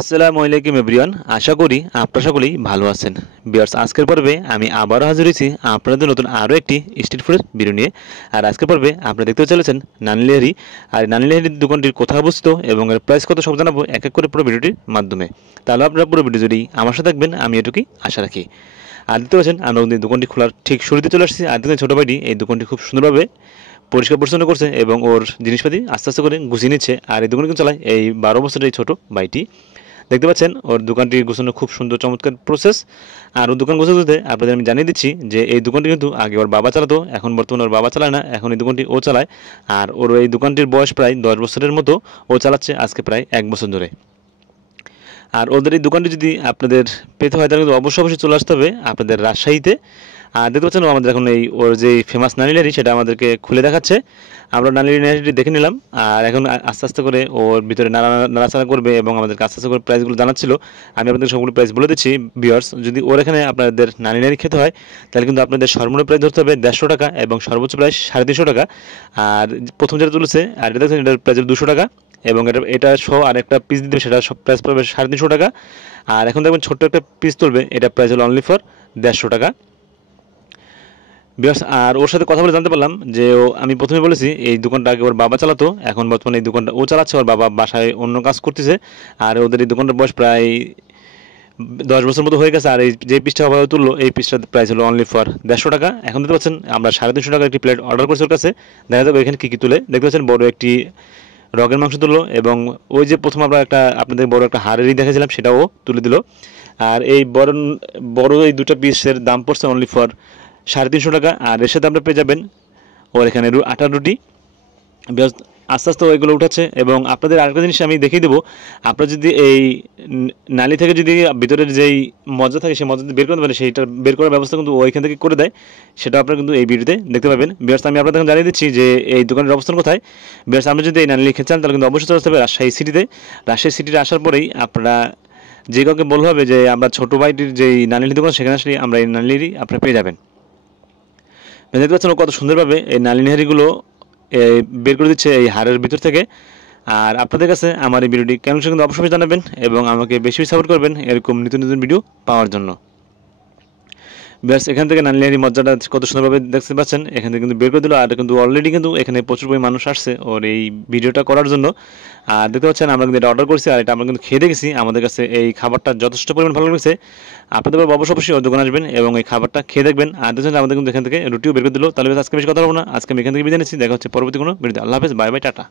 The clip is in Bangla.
আসসালামু আলাইকুম এভরিওয়ান, আশা করি আপনারা সকলেই ভালো আছেন। ভিউয়ার্স, আজকের পর্বে আমি আবারও হাজির হয়েছি আপনাদের নতুন আরও একটি স্ট্রিট ফুডের ভিডিও নিয়ে। আর আজকের পর্বে আপনারা দেখতে চলেছেন নানলিহারি। আর নানলিহারির দোকানটির কোথায় অবস্থিত এবং এর প্রাইস কত সব জানাবো এক এক করে পুরো ভিডিওটির মাধ্যমে। তাহলে আপনারা পুরো ভিডিও যদি আমার সাথে থাকবেন, আমি এটুকুই আশা রাখি। আর দেখতে পাচ্ছেন আমরা কিন্তু দোকানটি খোলার ঠিক শুরুতে চলে আসছি। আর দেখতে ছোটো ভাইটি এই দোকানটি খুব সুন্দরভাবে পরিষ্কার পরিচ্ছন্ন করছে এবং ওর জিনিসপাতি আস্তে আস্তে করে গুছিয়ে নিচ্ছে। আর এই দোকানে কিন্তু চালায় এই 12 বছরের এই ছোটো ভাইটি। দেখতে পাচ্ছেন ওর দোকানটি গোছানো খুব সুন্দর চমৎকার প্রসেস। আর ওর দোকান গোছাতে আপনাদের আমি জানিয়ে দিচ্ছি যে এই দোকানটি কিন্তু আগে ওর বাবা চালাতো, এখন বর্তমানে ওর বাবা চালায় না, এখন এই দোকানটি ও চালায়। আর ওর এই দোকানটির বয়স প্রায় 10 বছরের মতো ও চালাচ্ছে, আজকে প্রায় 1 বছর ধরে। আর ওদের এই দোকানটি যদি আপনাদের পেতে হয় তাহলে কিন্তু অবশ্যই চলে আসতে হবে আপনাদের রাজশাহীতে। আর দেখতে পাচ্ছেন আমাদের এখন এই ওর যে ফেমাস নানিলারি সেটা আমাদেরকে খুলে দেখাচ্ছে। আমরা নানিলারিটি দেখে নিলাম। আর এখন আস্তে আস্তে করে ওর ভিতরে নাড়াচাড়া করবে এবং আমাদেরকে আস্তে আস্তে করে প্রাইসগুলো জানাচ্ছিল। আমি আপনাদের সবগুলো প্রাইস বলে দিচ্ছি ভিউয়ার্স। যদি ওর এখানে আপনাদের নানিলারি খেতে হয় তাহলে কিন্তু আপনাদের সর্বনিম্ন প্রাইস ধরতে হবে 150 টাকা এবং সর্বোচ্চ প্রাইস 350 টাকা। আর প্রথম যেটা তুলেছে আর এটা দেখছেন এটার প্রাইস 200 টাকা এবং এটা সহ আর একটা পিস দিতে সেটা সব প্রাইস পড়বে 350 টাকা। আর এখন দেখবেন ছোট্ট একটা পিস তুলবে, এটা প্রাইস হলো অনলি ফর 150 টাকা। বিকজ আর ওর সাথে কথা বলে জানতে পারলাম যে আমি প্রথমে বলেছি এই দোকানটা আগে ওর বাবা চালাতো, এখন বর্তমানে এই দোকানটা ও চালাচ্ছে, ওর বাবা বাসায় অন্য কাজ করতেছে। আর ওদের এই দোকানটার বয়স প্রায় 10 বছর মতো হয়ে গেছে। আর এই যে পিসটা ভাবে তুললো এই পিসটার প্রাইস হলো অনলি ফর 150 টাকা। এখন দেখতে পাচ্ছেন আমরা 350 টাকার একটি প্লেট অর্ডার করছি ওর কাছে। দেখা যাবে এখানে কী কী তুলে। দেখতে পাচ্ছেন বড় একটি রগের মাংস তুললো এবং ওই যে প্রথম আমরা আপনাদের বড় একটা হাড়েরই দেখেছিলাম সেটাও তুলে দিল। আর এই বড় এই দুটো পিসের দাম পড়ছে অনলি ফর 350 টাকা। আর এর সাথে আপনারা পেয়ে যাবেন ওর এখানে আটার রুটি। আস্তে আস্তে ওইগুলো উঠাচ্ছে এবং আপনাদের আরেকটা জিনিস আমি দেখিয়ে দেবো। আপনারা যদি এই নালি থেকে যদি ভিতরের যেই মজা থাকে সেই মজা বের করতে পারেন, সেইটা বের করার ব্যবস্থা কিন্তু ওইখান থেকে করে দেয়। সেটা আপনারা কিন্তু এই ভিডিওতে দেখতে পাবেন। বিয়ার্স, আমি আপনাদের জানিয়ে দিচ্ছি যে এই দোকানের অবস্থান কোথায়। বিয়ার্স, আপনি যদি এই নালি খেতে চান তাহলে কিন্তু অবশ্যই চলে আসতে হবে রাজশাহী সিটিতে। রাজশাহী সিটিতে আসার পরেই আপনারা যে কাউকে বলতে হবে যে আমরা ছোটো ভাইটির যেই নালির দোকান সেখানে আসলে আমরা এই নালিরই আপনারা পেয়ে যাবেন। দেখতে পাচ্ছেন কত সুন্দরভাবে এই নালিনিহারিগুলো বের করে দিচ্ছে এই হাড়ের ভিতর থেকে। আর আপনাদের কাছে আমার এই ভিডিওটি কেমন কিন্তু অবশ্যই জানাবেন এবং আমাকে বেশি সাপোর্ট করবেন এরকম নতুন নতুন ভিডিও পাওয়ার জন্য। ব্যাস, এখান থেকে নানলিহারি মজ্জাটা কত সুন্দরভাবে দেখতে পাচ্ছেন, এখান থেকে কিন্তু বের করে দিল। আর কিন্তু অলরেডি কিন্তু এখানে প্রচুর পরিমাণ মানুষ আসছে ওর এই ভিডিওটা করার জন্য। আর দেখতে পাচ্ছেন আমরা কিন্তু এটা অর্ডার করছি আর এটা আমরা কিন্তু খেয়ে দেখেছি, আমাদের কাছে এই খাবারটা যথেষ্ট পরিমাণ ভালো লেগেছে। আপনাদের অবশ্যই ওর দোকানে আসবেন এবং এই খাবারটা খেয়ে দেখবেন। আর দেখছেন আমাদের কিন্তু এখান থেকে রুটিও বের করে দিল। তাহলে আজকে বেশি কথা বলবো না, আজকে আমি এখান থেকে বিদায় নিচ্ছি। দেখা হচ্ছে পরবর্তী কোনো ভিডিওতে। আল্লাহ হাফেজ, বাই বাই, টাটা।